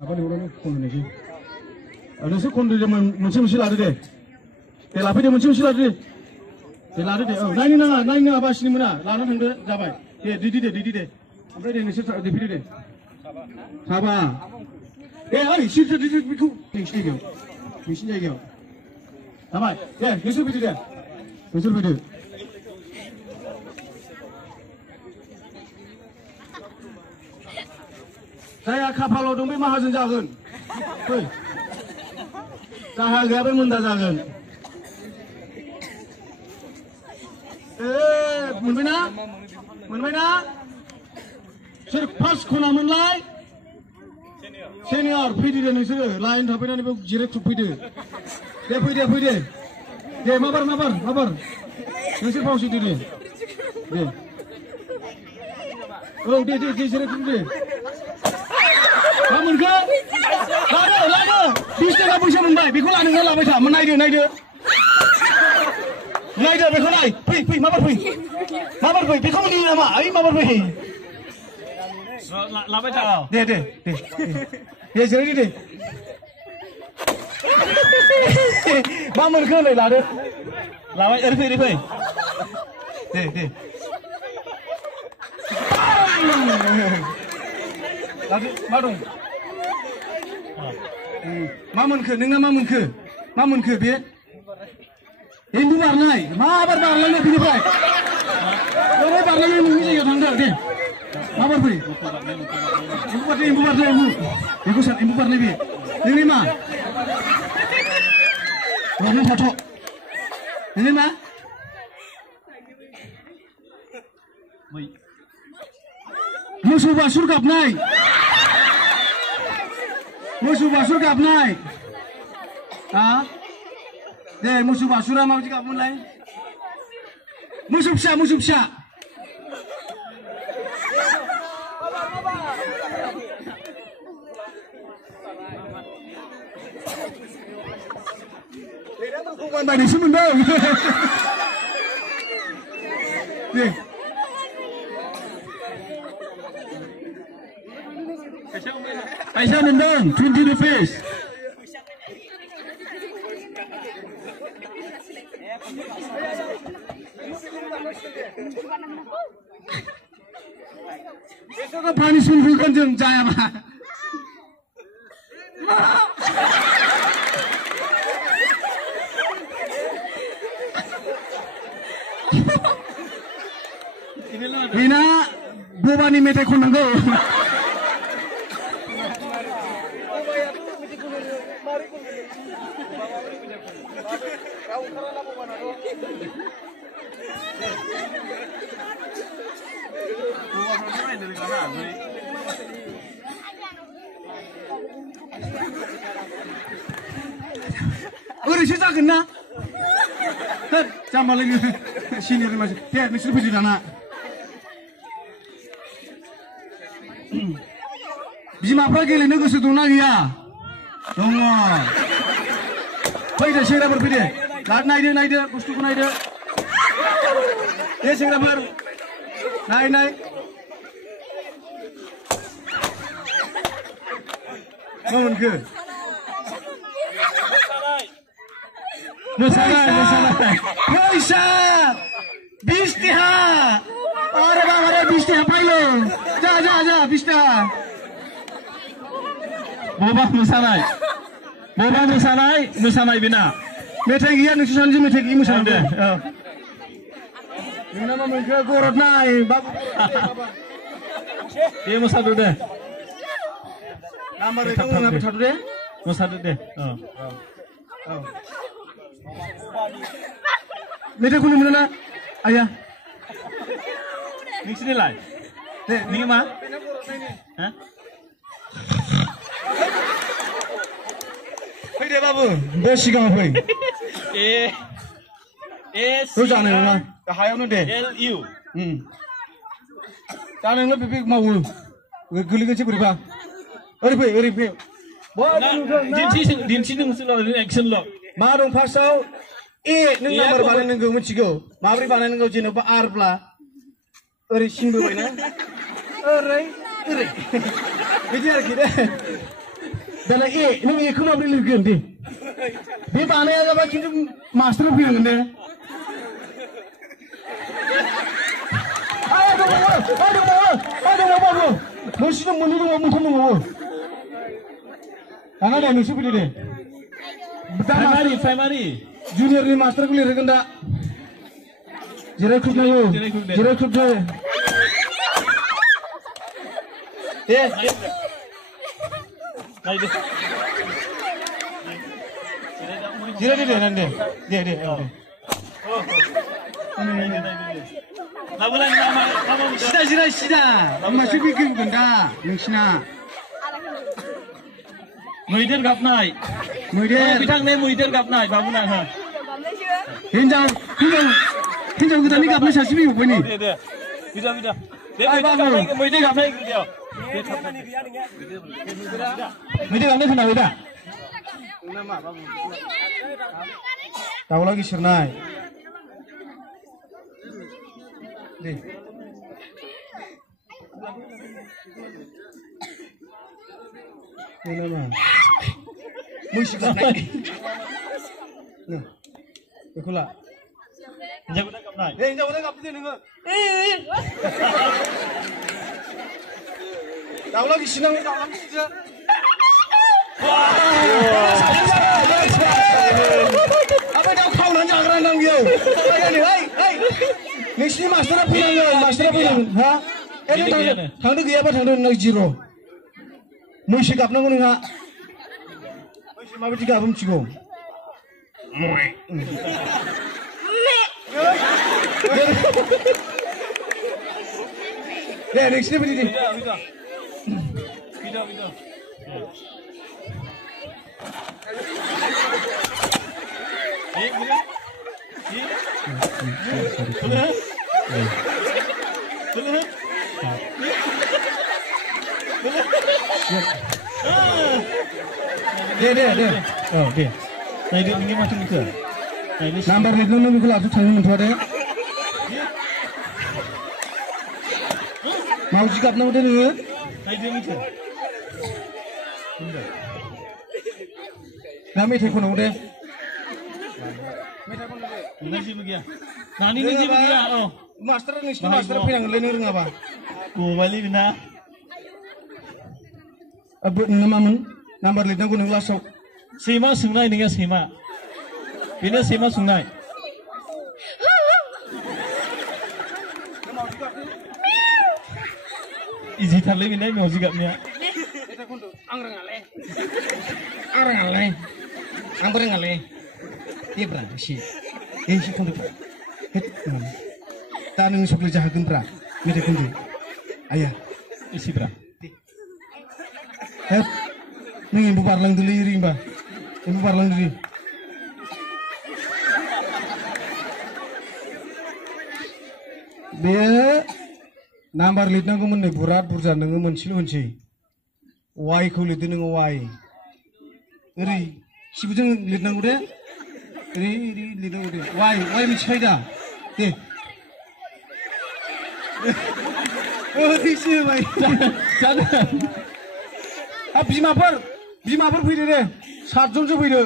Apa nih orang kondo nih? Ada sih kondo dia mencuri lari deh. Tapi dia mencuri lari deh. Dia lari deh. Oh, naik apa sih ni mana? Lari tengah jabai. Didi deh. Apa dia ni sih didi deh. Sabar. Hari sih didi biku. Mesti dia. Sabar. Yusuf didi deh. Yusuf didi. Saya kapal dong, mahajan jagun. Saya gak munda jagun. Menbina? Sir first kuna menlai. Senior, pidi deh nisir. Lain tapi nanti buk jiret tu pidi. Dia. Dia mabar. Nisir pausi dia. Oh, dia jiret tu dia. Kamu ke? Lada. Bisa tak bisa menai? Bikul anu nggak lapai tak? Menai dia. Bikul naik. Pi, mabar pi. Bikul ni nama. Ayo mabar pi. Lapai tak kau? Dia. Dia jadi dia. Kamu ke ni lada? Lapai pi. Dia. Lada, madung. Mamun ke biar Hindu barnai, mabar barnai ni pilih baik. Orang barnai ni mungkin saya tanggal deh. Mabar beri. Ibu barnai. Ibu barnai biar. Ini mah. Orang foto. Ini mah. Musuh basur kap naik. Ah? Deh, musuh basura mau jika mulai. Musuh psya. Tidak terkuat tadi sebentar. Deh. Aisyah nendang, 20 rupees. Besok ke panis menghulkan jeng cahaya mah. Ina, bobani mete konanggo. Udah sih tak kena. Campur lagi sini masih. Ya, mesti pergi sana. Bisa apa lagi? Ini gue setuju lagi ya. Tunggu. Baik dah, segera berpindah. Kat naik dia, kustu naik dia. Dia segera naik. Mohon ke. Musarai. Bisa. Bistiha. Orang bistiha pailo. Ja, bistiha. Boba Musarai bina. Metek iya nusu sanji metek imu sanji. Ini nama mereka korot naik. Dia musadu deh. Nampak itu ngapa satu deh? Musadu deh. Metek kuno mana? Ayah. Ni sini lah. Ni mah? Hah? Hei deh babu, besi kamu hei. Tuh jangan nengah, kahayam nende. LU. Jangan nengah bibik mau, guling kecil berapa? Ori. Din sini mesti lo action lo. Marung pasau, neng nomor banan neng gue mencigo, mabri banan neng gue jenuh pa arbla. Ori singgu baina. Ori. Bicara kita. दाना ए नों एखौ माबोरै लिरगोन दे बे बानाया जाबाय खिन्थु मास्टारा फैनांगोन दे दंबावो मोनसे दं मोननै दङ मोनथाम दंबावो दाना दे नोंसोर फैदो दे प्राइमारि जुनियरनि मास्टारखौ लिरहोगोन दा जिरायख्रुबनायो जिरायख्रुबदो दे जिरायदो दे दे दे दे सिदा जिराय सिदा होमबासो फैगोन दा नोंसिना मैदेर गाबनाय मैदेर बिथांनि मैदेर गाबनाय बाबुना हो हिनजाव गोदाननि गाबनाय सासे फैबावबाय नै दे बिदा मैदेर गाबनाय मैदेर गाबनाय खोनाबाय दा दाउला गिसिरनाय दे मैसो गाबनाय बेखौ ला हिनजाव गोदान गाबनाय हिनजाव गोदान गाबदो नोङो दाउला गिसिरनांगौ दाउला गिसिरदो apa dah kau nak jaga rendang dia? Hei, nasi master apa yang? Ha? Thang tu gaya apa thang tu nak zero. Musi kap nak guna. Musi mahu tiga abam cigo. Deh, next ni beri. Video. Deh. Oh, deh. Nah, ini macam itu. Nah, ini Number itu nunggu kalau aku tanya mentua deh. Mau sikap nunggu deh nunggu. Nah, ini itu. Kami telepon nunggu deh. Ini sih begitu. Nah, ini sih begitu. Oh, master pinang leni orang apa? Kembali bina. Namamun number lihat nunggu nunggu lasok. Sema sungai ni kan sema. Bina sema sungai. Isi thale bina mau juga ni. Ang berengalai. Dia berani sih. Si kundu. Tanung sok le jahagun pra. Mete kundu. Ayah. Isi bra. Ning ibu parlang dulu iri mbak. Ibu parlang dulu. Dia number litna ko mun ne burat burja nang moncil honci. Y ko litin nang Y. Iri sibujang litna ko de. Iri litna ko de. Y mi chayda. De. Oh isi mai. Jangan. Bimaफोर फैदो दे 7 जनसो फैदो